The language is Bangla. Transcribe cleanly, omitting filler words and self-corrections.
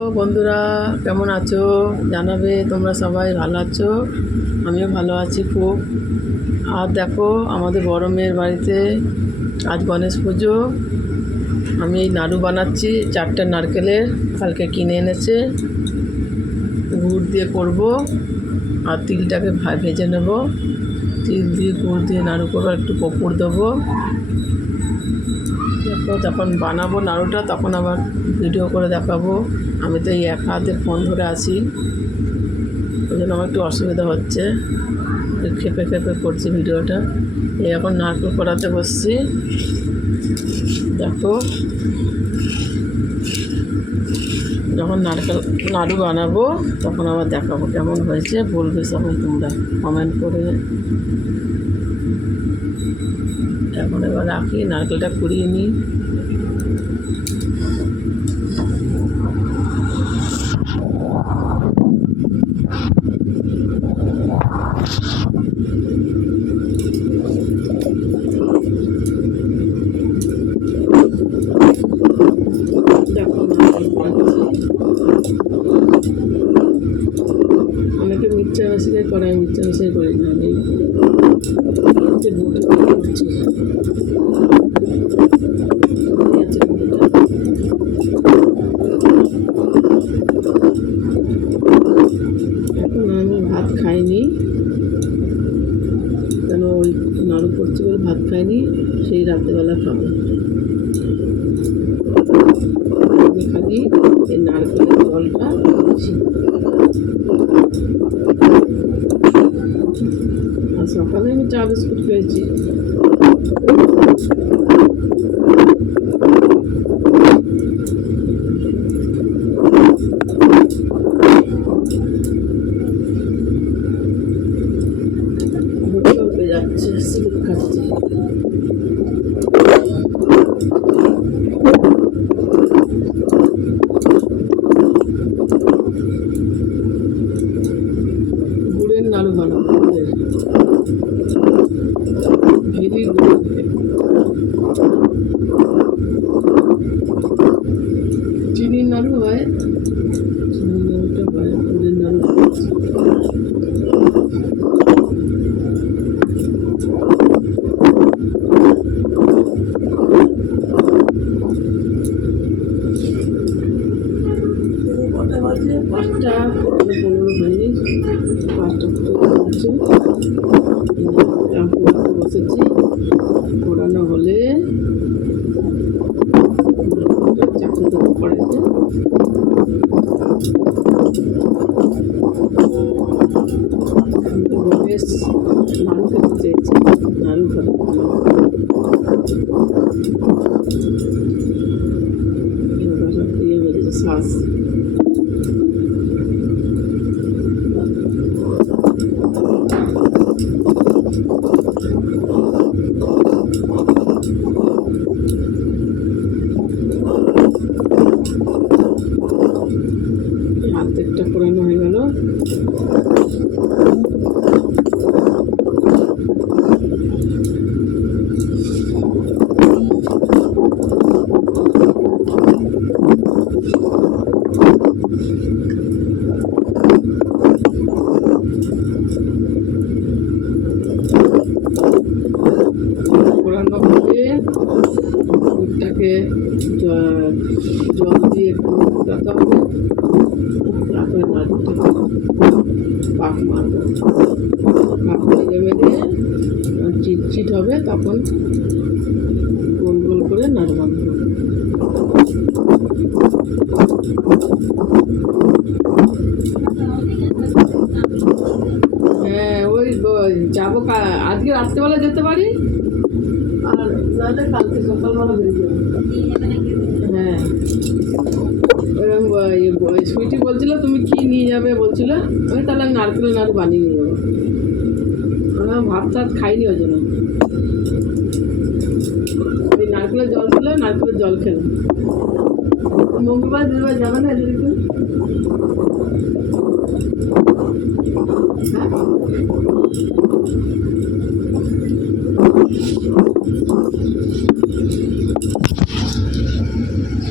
বন্ধুরা, কেমন আছো? জানাবে তোমরা সবাই ভালো আছো। আমিও ভালো আছি খুব। আর দেখো, আমাদের বড় মেয়ের বাড়িতে আজ গণেশ পুজো। আমি এই নাড়ু বানাচ্ছি 4টে নারকেলের, কালকে কিনে এনেছে। গুড় দিয়ে করব আর তিলটাকে ভেজে নেব। তিল দিয়ে গুড় দিয়ে নাড়ু করবো, একটু কর্পূর দেবো। দেখো, যখন বানাবো নাড়ুটা তখন আবার ভিডিও করে দেখাবো। আমি তো এই এক হাতে ফোন ধরে আছি, ওই জন্য আমার একটু অসুবিধা হচ্ছে, খেপে খেপে করছি ভিডিওটা। এই এখন নারকেল কড়াতে বসছি। দেখো, যখন নাড়ু বানাবো তখন আবার দেখাবো কেমন হয়েছে। বলবে সবাই তোমরা কমেন্ট করে। এখন এবার রাখি, নারকেলটা কুড়িয়ে নিই। দেখো, অনেকে মিক্সচার মেশিনে করে, আমি মিক্সচার মেশিনে করি না। আমি বউটা করছি। এখন আমি ভাত খাইনি, কেন ওই নাড়ু করছি বলে ভাত খাইনি, সেই রাত্রেবেলা খাবো। আমি খালি এই নারকেলের জলটা দিচ্ছি। আর সকালে আমি চা বিস্কুট খেয়েছি। যাচ্ছে, স্লিপ খাচ্ছে। গুড়ের নাড়ু বানাবো, ভেরি গুড়। চিনির নাড়ু হয়, চিনির নাড়ুটা হয়, গুড়ের নাড়ু কটা বাজে? 5টা 15 হয়নি, 5টা হচ্ছে। বসেছি, ঘোরানো হলে চাকরি দেবো কড়াইতে। বেশ নাড়ু খেতে চেয়েছি, নাড়ু খাবো। দিয়ে বেরিয়েছে শ্বাস। হাতেরটা পুরানো হয়ে গেল। পুরানো হলে দুধটাকে জল দিয়ে একটু ফুটাতে হবে, তারপরে নাড়ুটা পাক মারবো। পাক মেরে মেরে চিটচিট হবে, তখন গোল গোল করে নাড়ু বানাবো। হ্যাঁ, ওই যাবো, আজকে রাত্রেবেলা যেতে পারি, আর নাহলে কালকে সকালবেলা বেরিয়ে যাবো। হ্যাঁ, সুইটি বলছিল তুমি কি নিয়ে যাবে বলছিল, আমি তাহলে নারকেলের নাড়ু বানিয়ে নিয়ে যাবো। ভাত টাত খাইনি, ওই জন্য ওই নারকেলের জল ছিল, নারকেলের জল খেলাম। মঙ্গলবার দিনবার যাবে না এদের একটু? হ্যাঁ,